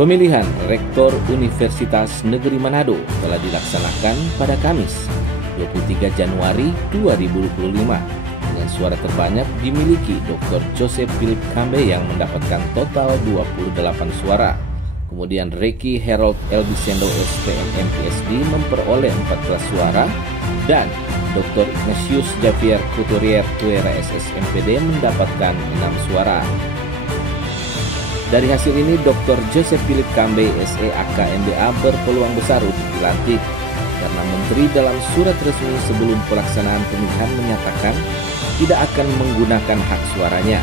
Pemilihan Rektor Universitas Negeri Manado telah dilaksanakan pada Kamis, 23 Januari 2025 dengan suara terbanyak dimiliki Dr. Joseph Philip Kambe yang mendapatkan total 28 suara. Kemudian Reky Harold Elbisendo SPM MPSD memperoleh 14 suara dan Dr. Ignatius Javier Couturier Tuera SS MPD mendapatkan 6 suara. Dari hasil ini, Dr. Joseph Philip Kambe SE AK MBA berpeluang besar untuk dilantik karena Menteri dalam surat resmi sebelum pelaksanaan pemilihan menyatakan tidak akan menggunakan hak suaranya.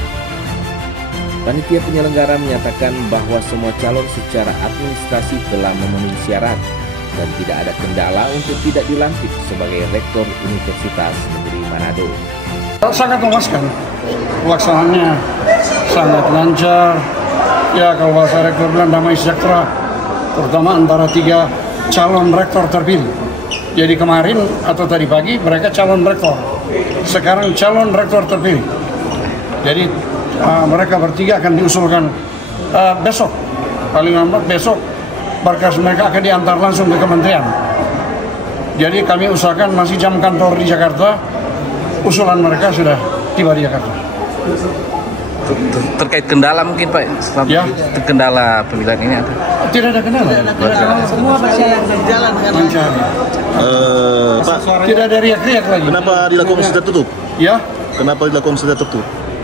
Panitia penyelenggara menyatakan bahwa semua calon secara administrasi telah memenuhi syarat dan tidak ada kendala untuk tidak dilantik sebagai Rektor Universitas Negeri Manado. Sangat memuaskan, pelaksanaannya sangat lancar. Ya, kalau bahasa rektor bilang damai sejahtera, terutama antara 3 calon rektor terpilih. Jadi kemarin atau tadi pagi mereka calon rektor, sekarang calon rektor terpilih. Jadi mereka bertiga akan diusulkan besok, paling lambat besok, berkas mereka akan diantar langsung ke kementerian. Jadi kami usahakan masih jam kantor di Jakarta, usulan mereka sudah tiba di Jakarta. Terkait kendala mungkin Pak, ya. Kendala pemilihan ini ada? Tidak ada kendala. Semua berjalan dengan lancar. Pak, tidak ada riak-riak lagi. Kenapa dilakukan secara tertutup? Ya. Kenapa dilakukan secara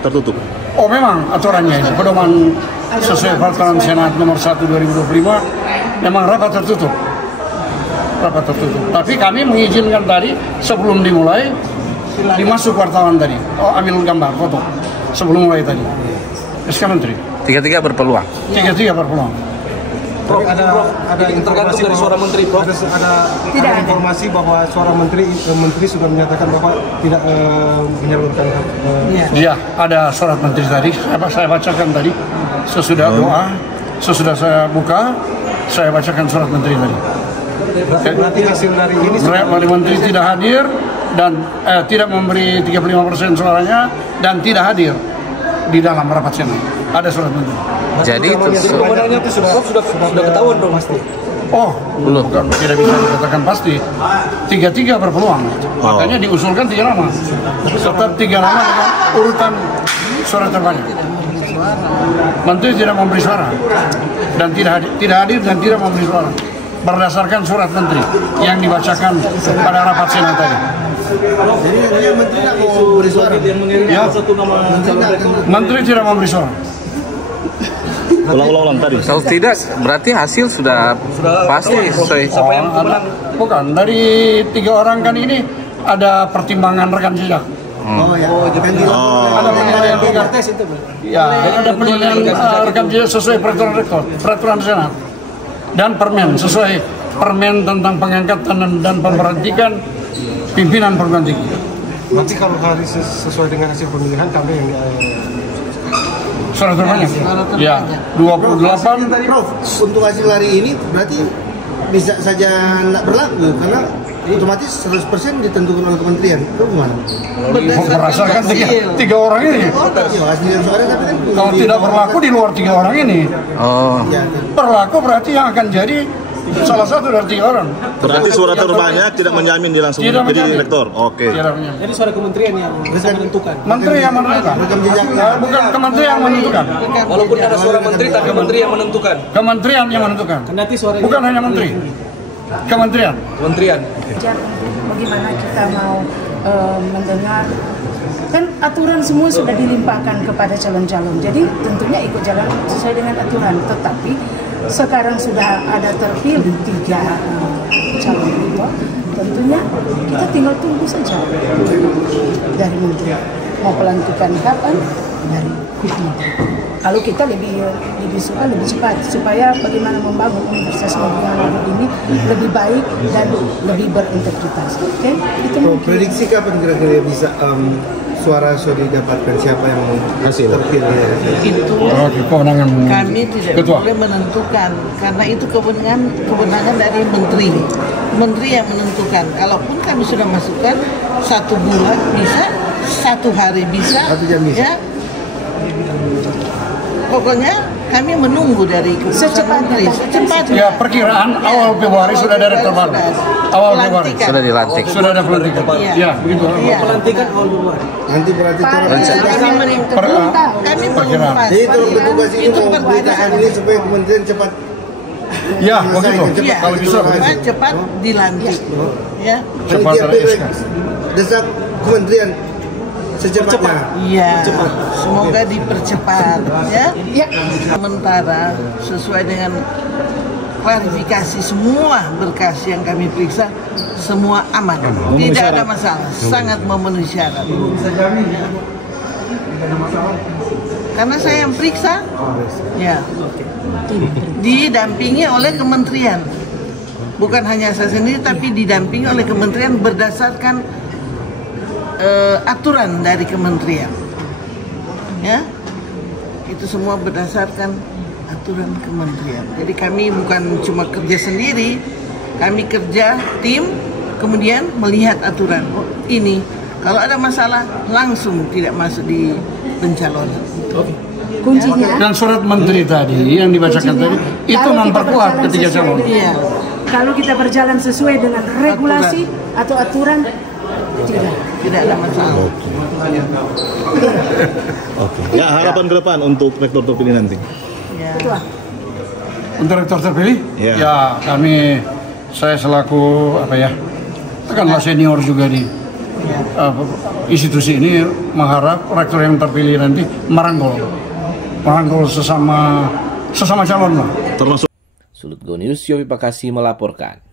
tertutup? Oh, memang aturannya itu pedoman sesuai peraturan Senat nomor 1 2025 memang rapat tertutup. Tapi kami mengizinkan tadi sebelum dimulai dimasuk wartawan tadi. Oh, ambil gambar foto sebelum mulai tadi. SK Menteri. Tiga-tiga berpeluang. Prof, ada informasi dari suara menteri, Prof. Ada informasi bahwa suara menteri sudah menyatakan bahwa tidak menyalurkan. Iya, ada surat menteri tadi. Saya bacakan tadi. Sesudah doa, sesudah saya buka, saya bacakan surat menteri tadi. Berarti hasil dari ini menteri tidak hadir dan tidak memberi 35% suaranya dan tidak hadir di dalam rapat Senat. Ada surat menteri. Jadi kebenarannya itu sudah ketahuan dong pasti. Oh, belum. Tidak bisa dikatakan pasti. 3 berpeluang. Makanya diusulkan 3 nama. Tetap 3 nama dengan urutan suara terbanyak. Menteri tidak memberi suara dan tidak hadir dan tidak memberi suara berdasarkan surat menteri yang dibacakan pada rapat Senat tadi. Jadi menteri tidak mau beri suara. Ya. Menteri tidak memberi suara. Ulang tadi. Kalau tidak, berarti hasil sudah pasti sesuai. Bukan, dari 3 orang kan ini ada pertimbangan rekam jejak. Ada penilaian tes itu. Ya, ada penilaian rekam jejak sesuai peraturan Senat dan permen sesuai permen tentang pengangkatan dan pemberhentian pimpinan perguruan tinggi. Berarti kalau hari sesuai dengan hasil pemilihan kami yang suara terbanyak. Ya, 28. Prof, untuk hasil hari ini berarti bisa saja tidak berlaku karena otomatis 100% ditentukan oleh kementerian. Itu gimana? Berdasarkan 3 orang ini. Kalau tidak berlaku di luar 3 orang ini. Oh. Berlaku berarti yang akan jadi salah satu dari 3 orang. Berarti suara terbanyak tidak menjamin dia langsung jadi rektor. Oke. Jadi suara kementerian yang bisa menentukan. Menteri yang menentukan. Bukan kementerian yang menentukan. Walaupun ada suara menteri, tapi kementerian yang menentukan. Kementerian yang menentukan. Bukan hanya menteri. Kementerian. Bagaimana kita mau mendengar, kan aturan semua sudah dilimpahkan kepada calon-calon. Jadi tentunya ikut jalan sesuai dengan aturan. Tetapi sekarang sudah ada terpilih 3 calon itu, tentunya kita tinggal tunggu saja dari menteri mau pelantikan kapan dari menteri. Lalu kita lebih suka lebih cepat supaya bagaimana membangun Universitas Negeri Manado ini lebih baik dan lebih berintegritas. Oke? Itu prediksi kapan kira-kira bisa suara sudah didapatkan, siapa yang terpilih? Itu kewenangan kami tidak boleh menentukan karena itu kewenangan dari menteri yang menentukan. Kalaupun kami sudah masukkan 1 bulan bisa, 1 hari bisa, 1 jam bisa. Ya, pokoknya kami menunggu dari keputusan menteri secepatnya. Ya, perkiraan awal Februari sudah ada rektor baru. Awal Februari Sudah dilantik. sudah ada pelantikan. Ya, begitu. Iya. Pelantikan awal Februari. Nanti berarti Kami belum perkiraan. pasti. jadi tolong petugas ini Itu mau beritakan ini supaya kementerian cepat. Ya, begitu. Iya, Kalau bisa begitu. cepat dilantik. Ya. Cepat Panitia dari pilek SK. desak kementerian secepatnya. Iya, semoga dipercepat ya. Sementara sesuai dengan klarifikasi semua berkas yang kami periksa, semua aman, tidak ada masalah, sangat memenuhi syarat. Karena saya yang periksa, ya, didampingi oleh kementerian, bukan hanya saya sendiri, tapi didampingi oleh kementerian berdasarkan aturan dari kementerian, ya, itu semua berdasarkan aturan kementerian. Jadi kami bukan cuma kerja sendiri, kami kerja tim, kemudian melihat aturan. Oh, ini kalau ada masalah langsung tidak masuk di pencalonan. Kuncinya Dan surat menteri tadi yang dibacakan tadi itu kalau kita memperkuat berjalan ketiga sesuai calon. dengan- Iya. Kalau kita berjalan sesuai dengan regulasi atau aturan, Tidak ada masalah. Ya, harapan ke depan untuk rektor terpilih nanti. Ya. Untuk rektor terpilih, Ya. ya saya selaku tekanlah senior juga di institusi ini mengharap rektor yang terpilih nanti merangkul sesama calon lah. Termasuk Sulut Go News, Yopi Pakasi melaporkan.